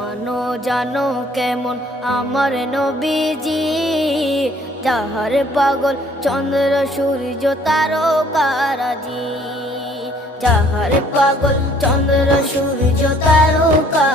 মানো জানো কেমন আমার নবীজি, যাহার পাগল চন্দ্র সূর্য তারকারাজি, যাহার পাগল চন্দ্র সূর্য তারকা